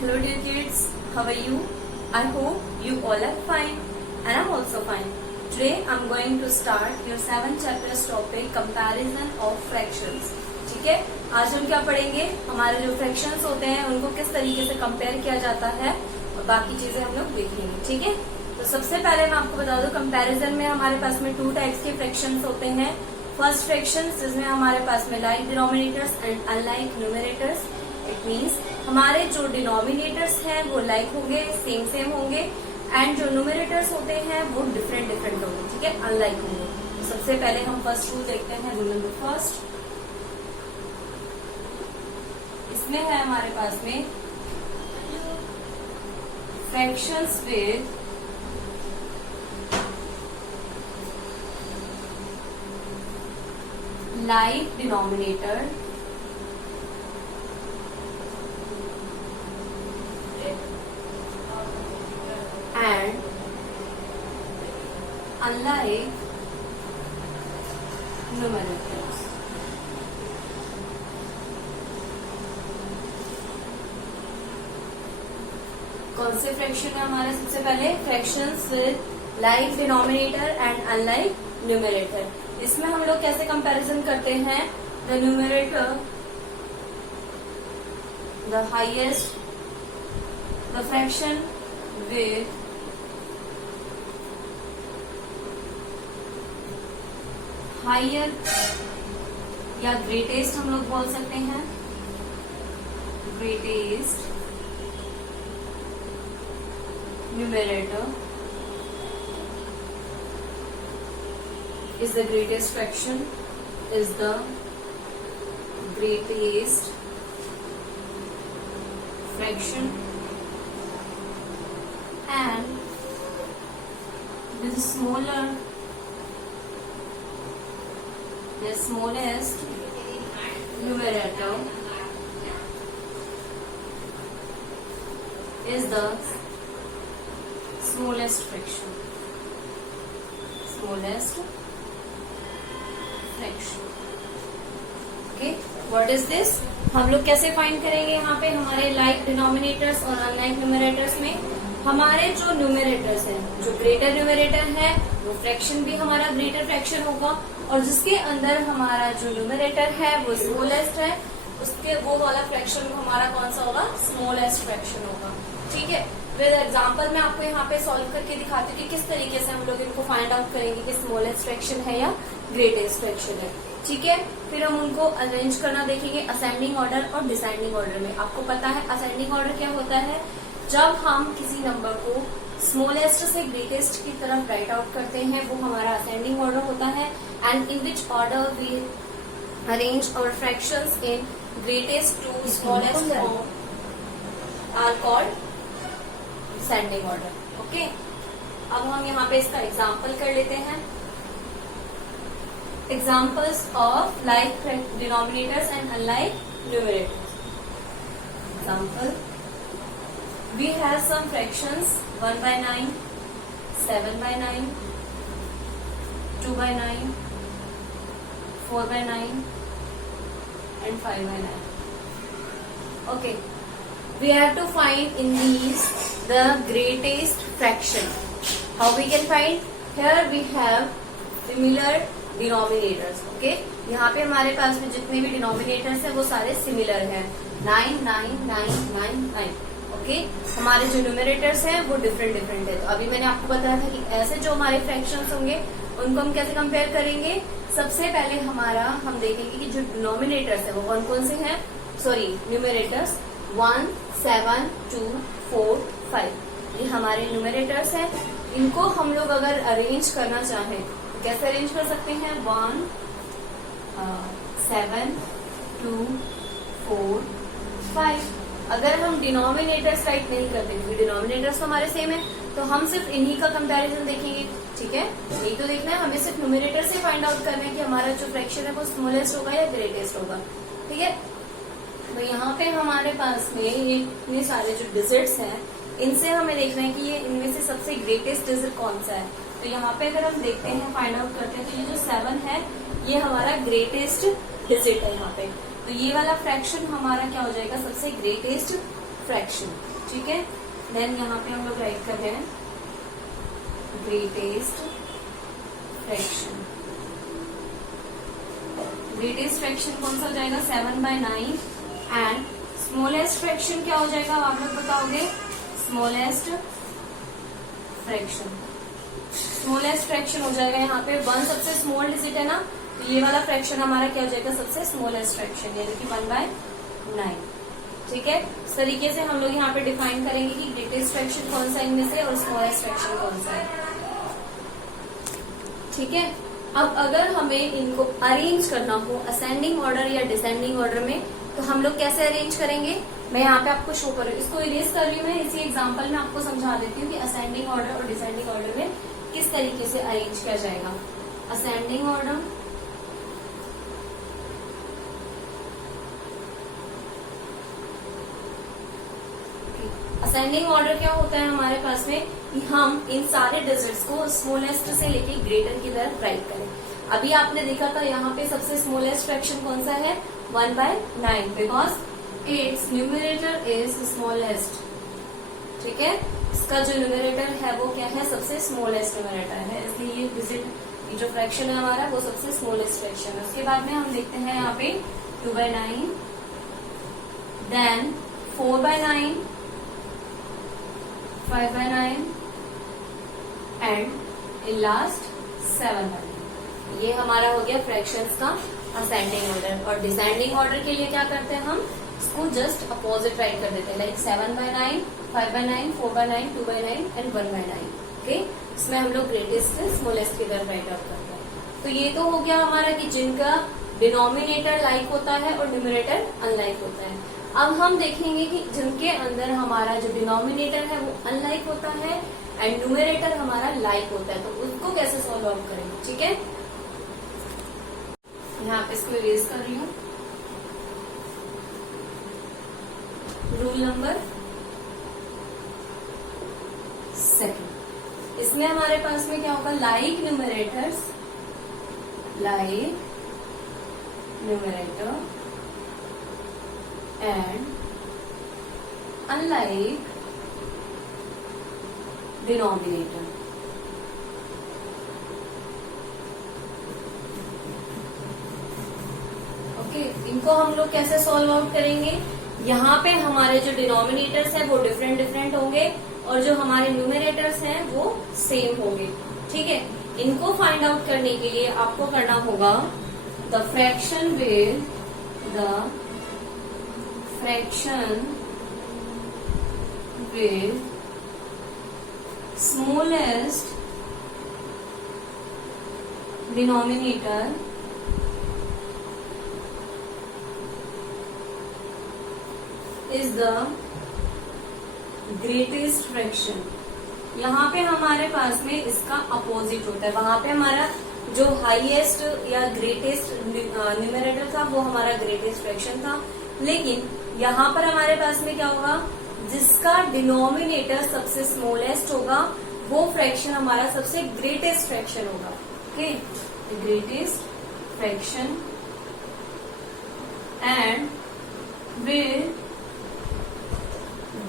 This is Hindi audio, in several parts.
Hello dear kids, how are you? I hope you all are fine and I'm also fine. Today I'm going to start your 7th chapter's topic comparison of fractions. ठीक है, आज हम क्या पढ़ेंगे, हमारे जो फ्रैक्शंस होते हैं उनको किस तरीके से कंपेयर किया जाता है और बाकी चीजें हम लोग देखेंगे. ठीक है, तो सबसे पहले मैं आपको बता दूं कंपैरिजन में हमारे पास में 2 टाइप्स के फ्रैक्शंस होते हैं. फर्स्ट फ्रैक्शंस जिसमें हमारे पास में like denominators and unlike numerators. It means हमारे जो डिनोमिनेटर्स हैं वो लाइक होंगे, सेम होंगे एंड जो न्यूमरेटर्स होते हैं वो डिफरेंट होंगे. ठीक है, अनलाइक होंगे. तो सबसे पहले हम फर्स्ट रूल देखते हैं, रूल नंबर फर्स्ट. इसमें है हमारे पास में fractions with like denominator and unlike numerators. कौन से फ्रैक्शन है हमारे? सबसे पहले fractions with like denominator and unlike numerator. इसमें हम लोग कैसे कंपैरिजन करते हैं? The numerator the highest the fraction with higher या ग्रेटेस्ट हम लोग बोल सकते हैं, greatest numerator is the greatest fraction, is the greatest fraction, and the smaller, the smallest numerator is the smallest fraction, smallest fraction. Okay, what is this? हम लोग कैसे फाइंड करेंगे? यहाँ पे हमारे लाइक डिनोमिनेटर्स और अनलाइक न्यूमरेटर्स में हमारे जो न्यूमरेटर्स हैं, जो ग्रेटर न्यूमरेटर है वो फ्रैक्शन भी हमारा ग्रेटर फ्रैक्शन होगा और जिसके अंदर हमारा जो न्यूमरेटर है वो स्मॉलेस्ट है, उसके वो वाला फ्रैक्शन हमारा कौन सा होगा? स्मॉलेस्ट फ्रैक्शन होगा. ठीक है, विद एग्जाम्पल मैं आपको यहाँ पे सॉल्व करके दिखाती हूँ कि किस तरीके से हम लोग इनको फाइंड आउट करेंगे कि स्मॉलेस्ट फ्रैक्शन है या ग्रेटेस्ट फ्रैक्शन है. ठीक है, फिर हम उनको अरेंज करना देखेंगे असेंडिंग ऑर्डर और डिसेंडिंग ऑर्डर में. आपको पता है असेंडिंग ऑर्डर क्या होता है? जब हम किसी नंबर को स्मॉलेस्ट से ग्रेटेस्ट की तरफ राइट आउट करते हैं वो हमारा असेंडिंग ऑर्डर होता है. And in which order we arrange our fractions in greatest to smallest form are called descending order. Okay, अब हम यहाँ पे इसका एग्जाम्पल कर लेते हैं. Examples of like denominators and unlike numerators. Example: we have some fractions 1/9, 7/9, 2/9, 4/9, and 5/9. Okay, we have to find in these the greatest fraction. How we can find? Here we have similar denominators. Okay, यहाँ पे हमारे पास में जितने भी डिनोमिनेटर्स हैं वो सारे सिमिलर हैं. 9, 9, 9, 9, 9. ओके, हमारे जो न्यूमरेटर्स हैं वो डिफरेंट है. तो अभी मैंने आपको बताया था कि ऐसे जो हमारे फ्रैक्शंस होंगे उनको हम कैसे कंपेयर करेंगे. सबसे पहले हम देखेंगे कि जो डिनोमिनेटर्स है वो कौन कौन से हैं. Sorry, numerators 1, 7, 2, 4, 5. ये हमारे न्यूमरेटर्स हैं. इनको हम लोग अगर अरेंज करना चाहें कैसे अरेंज कर सकते हैं? 1, 7, 2, 4, 5. अगर हम डिनोमिनेटर्स राइट नहीं करते क्योंकि डिनोमिनेटर्स तो हमारे सेम है तो हम सिर्फ इन्हीं का कंपैरिजन देखेंगे. ठीक है, नहीं तो देखना है, हमें सिर्फ न्यूमरेटर से फाइंड आउट करना है कि हमारा जो फ्रैक्शन है वो स्मॉलेस्ट होगा या ग्रेटेस्ट होगा. ठीक है, तो यहाँ पे हमारे पास में इतने सारे जो डिजिट्स हैं इनसे हमें देखना है कि ये इनमें से सबसे ग्रेटेस्ट डिजिट कौन सा है. तो यहाँ पे अगर हम देखते हैं, फाइंड आउट करते हैं, तो ये जो 7 है ये हमारा ग्रेटेस्ट डिजिट है यहाँ पे. तो ये वाला फ्रैक्शन हमारा क्या हो जाएगा, सबसे ग्रेटेस्ट फ्रैक्शन, ठीक है। देन यहाँ पे हम लोग राइट कर रहे हैं ग्रेटेस्ट फ्रैक्शन। ग्रेटेस्ट फ्रैक्शन कौन सा हो जाएगा 7/9 एंड स्मॉलेस्ट फ्रैक्शन क्या हो जाएगा आप लोग बताओगे, स्मॉलेस्ट फ्रैक्शन। स्मॉलेस्ट फ्रैक्शन हो जाएगा यहाँ पे 1 सबसे स्मॉल डिजिट है ना, तो ये वाला फ्रैक्शन हमारा क्या हो जाएगा सबसे स्मॉलेस्ट फ्रैक्शन, यानी कि 1/9, ठीक है। इस तरीके से हम लोग यहाँ पे डिफाइन करेंगे कि ग्रेटेस्ट फ्रैक्शन कौन सा इनमें से और स्मॉलेस्ट फ्रैक्शन कौन सा है, ठीक है। अब अगर हमें इनको अरेंज करना हो असेंडिंग ऑर्डर या डिसेंडिंग ऑर्डर में, तो हम लोग कैसे अरेंज करेंगे, मैं यहाँ पे आपको शो कर रही हूँ, इसको इरेज कर रही हूँ मैं, इसी एग्जांपल में आपको समझा देती हूँ कि असेंडिंग ऑर्डर और डिसेंडिंग ऑर्डर में किस तरीके से अरेंज किया जाएगा। असेंडिंग ऑर्डर, असेंडिंग ऑर्डर क्या होता है हमारे पास में कि हम इन सारे डिजिट्स को स्मॉलेस्ट से लेके ग्रेटर की तरफ राइट करें। अभी आपने देखा था यहाँ पे सबसे स्मॉलेस्ट फ्रैक्शन कौन सा है 1/9 because it's numerator is smallest, ठीक है। इसका जो न्यूमरेटर है वो क्या है सबसे स्मॉलेस्ट न्यूमरेटर है, इसलिए ये डिजिट जो फ्रैक्शन है हमारा वो सबसे स्मॉलेस्ट फ्रैक्शन है। उसके बाद में हम देखते हैं यहाँ पे 2/9, देन 4/9, 5/9 एंड इन लास्ट 7/9। ये हमारा हो गया फ्रैक्शंस का असेंडिंग ऑर्डर। और डिसेंडिंग ऑर्डर के लिए क्या करते हैं हम इसको जस्ट अपोजिट राइट कर देते हैं, लाइक 7/9, 5/9, 4/9, 2/9 एंड 1/9, ओके। इसमें हम लोग ग्रेटेस्ट से स्मॉलेस्ट की तरफ राइट आउट करते हैं। तो ये तो हो गया हमारा कि जिनका डिनोमिनेटर लाइक होता है और न्यूमरेटर अनलाइक होता है। अब हम देखेंगे कि जिनके अंदर हमारा जो डिनोमिनेटर है वो अनलाइक होता है एंड न्यूमरेटर हमारा लाइक होता है, तो उसको कैसे सॉल्व आउट करेंगे, ठीक है। यहाँ पे इसको इरेज कर रही हूँ। रूल नंबर 2, इसमें हमारे पास में क्या होगा like numerators, like numerator and unlike denominator। Okay, इनको हम लोग कैसे सॉल्व आउट करेंगे, यहाँ पे हमारे जो डिनोमिनेटर्स हैं वो डिफरेंट डिफरेंट होंगे और जो हमारे न्यूमरेटर्स हैं वो सेम होंगे, ठीक है। इनको फाइंड आउट करने के लिए आपको करना होगा the fraction with the fraction with smallest denominator is the greatest fraction। यहाँ पे हमारे पास में इसका अपोजिट होता है, वहां पे हमारा जो हाईएस्ट या ग्रेटेस्ट न्यूमरेटर था वो हमारा ग्रेटेस्ट फ्रैक्शन था, लेकिन यहाँ पर हमारे पास में क्या होगा जिसका डिनोमिनेटर सबसे स्मॉलेस्ट होगा वो फ्रैक्शन हमारा सबसे ग्रेटेस्ट फ्रैक्शन होगा, okay. Greatest fraction and with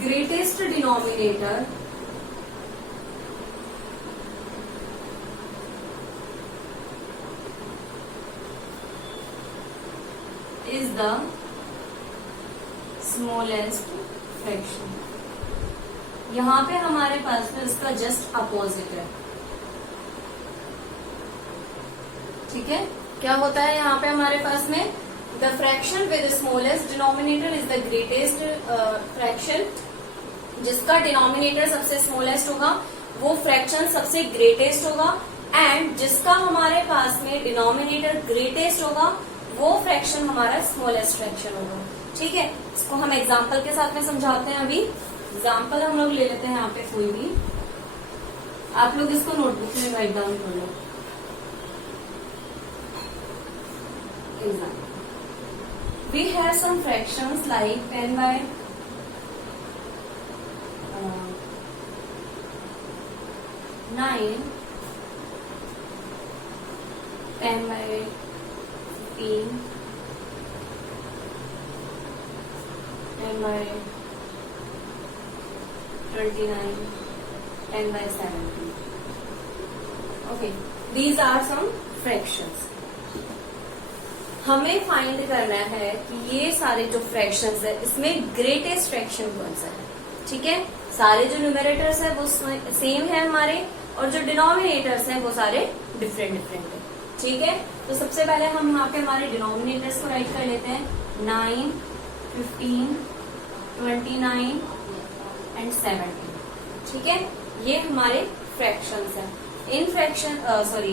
greatest denominator is the smallest fraction. यहाँ पे हमारे पास में इसका जस्ट अपोजिट है, ठीक है। क्या होता है यहाँ पे हमारे पास में the fraction with smallest denominator is the greatest fraction. जिसका डिनोमिनेटर सबसे स्मॉलेस्ट होगा वो फ्रैक्शन सबसे ग्रेटेस्ट होगा एंड जिसका हमारे पास में डिनोमिनेटर ग्रेटेस्ट होगा वो फ्रैक्शन हमारा स्मॉलेस्ट फ्रैक्शन होगा, ठीक है। इसको हम एग्जाम्पल के साथ में समझाते हैं। अभी एग्जाम्पल हम लोग ले लेते हैं यहाँ पे कोई भी, आप लोग इसको नोटबुक में राइट डाउन कर लो। Example, we have some fractions like 10/9, 10/15, 10/20, 29, 10 by 17. Okay, these are some fractions. हमें फाइंड करना है कि ये सारे जो फ्रैक्शंस है इसमें ग्रेटेस्ट फ्रैक्शन कौन सा है. ठीक है, सारे जो न्यूमरेटर्स है वो सेम है हमारे और जो डिनोमिनेटर्स हैं वो सारे डिफरेंट डिफरेंट है. ठीक है, तो सबसे पहले हम यहाँ पे हमारे डिनोमिनेटर्स को राइट कर लेते हैं. 9, 15, 29 एंड 17. ठीक है, ये हमारे फ्रैक्शंस हैं. इन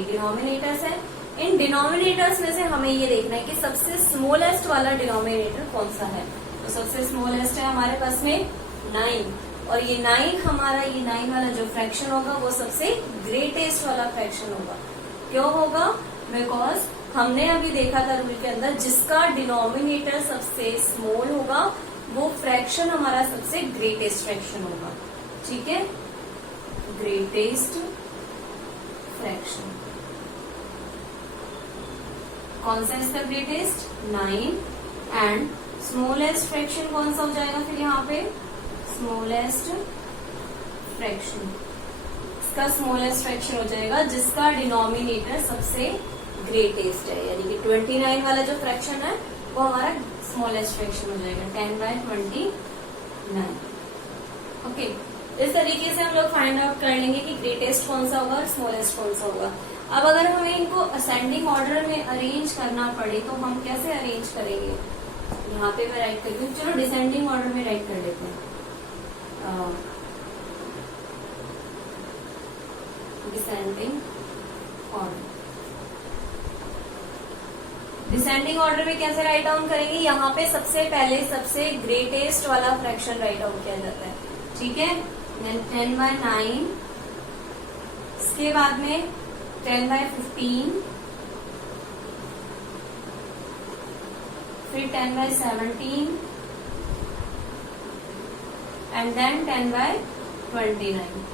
डिनोमिनेटर्स हैं. इन डिनोमिनेटर्स में से हमें ये देखना है कि सबसे स्मॉलेस्ट वाला डिनोमिनेटर कौन सा है. तो सबसे स्मॉलेस्ट है हमारे पास में 9 और ये 9 हमारा ये 9 वाला जो फ्रैक्शन होगा वो सबसे ग्रेटेस्ट वाला फ्रैक्शन होगा. क्यों होगा? बिकॉज हमने अभी देखा था रूल के अंदर जिसका डिनोमिनेटर सबसे स्मॉल होगा वो फ्रैक्शन हमारा सबसे ग्रेटेस्ट फ्रैक्शन होगा. ठीक है, ग्रेटेस्ट फ्रैक्शन कौन सा इसका ग्रेटेस्ट? 9 एंड स्मॉलेस्ट फ्रैक्शन कौन सा हो जाएगा फिर यहाँ पे? Smallest fraction. इसका स्मॉलेस्ट फ्रैक्शन हो जाएगा जिसका डिनोमिनेटर सबसे ग्रेटेस्ट है, यानी कि 29 वाला जो फ्रैक्शन है वो हमारा स्मॉलेस्ट फ्रैक्शन हो जाएगा 10 by 29. ओके, इस तरीके से हम लोग फाइंड आउट कर लेंगे कि ग्रेटेस्ट कौन सा होगा और स्मॉलेस्ट कौन सा होगा. अब अगर हमें इनको असेंडिंग ऑर्डर में अरेंज करना पड़े तो हम कैसे अरेंज करेंगे? यहाँ पे मैं राइट करती हूँ. चलो डिसेंडिंग ऑर्डर में राइट कर लेते हैं. Descending order. डिसेंडिंग ऑर्डर में कैसे राइट डाउन करेंगे? यहाँ पे सबसे पहले सबसे ग्रेटेस्ट वाला फ्रैक्शन राइट डाउन किया जाता है. ठीक है, 10 by 9, इसके बाद में 10 by 15, फिर 10 by 17 एंड देन 10 by 29.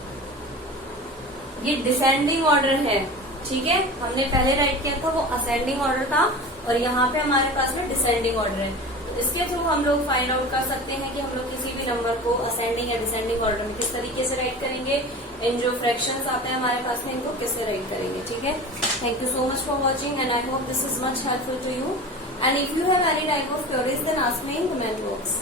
ये डिसेंडिंग ऑर्डर है. ठीक है, हमने पहले राइट किया था वो असेंडिंग ऑर्डर था और यहाँ पे हमारे पास में डिसेंडिंग ऑर्डर है. तो इसके थ्रू हम लोग फाइंड आउट कर सकते हैं कि हम लोग किसी भी नंबर को असेंडिंग या डिसेंडिंग ऑर्डर में किस तरीके से राइट करेंगे. इन जो फ्रैक्शंस आते हैं हमारे पास में इनको कैसे राइट करेंगे. ठीक है, thank you so much for watching and I hope this is much helpful to you. And if you have any type of queries then ask me in comment box.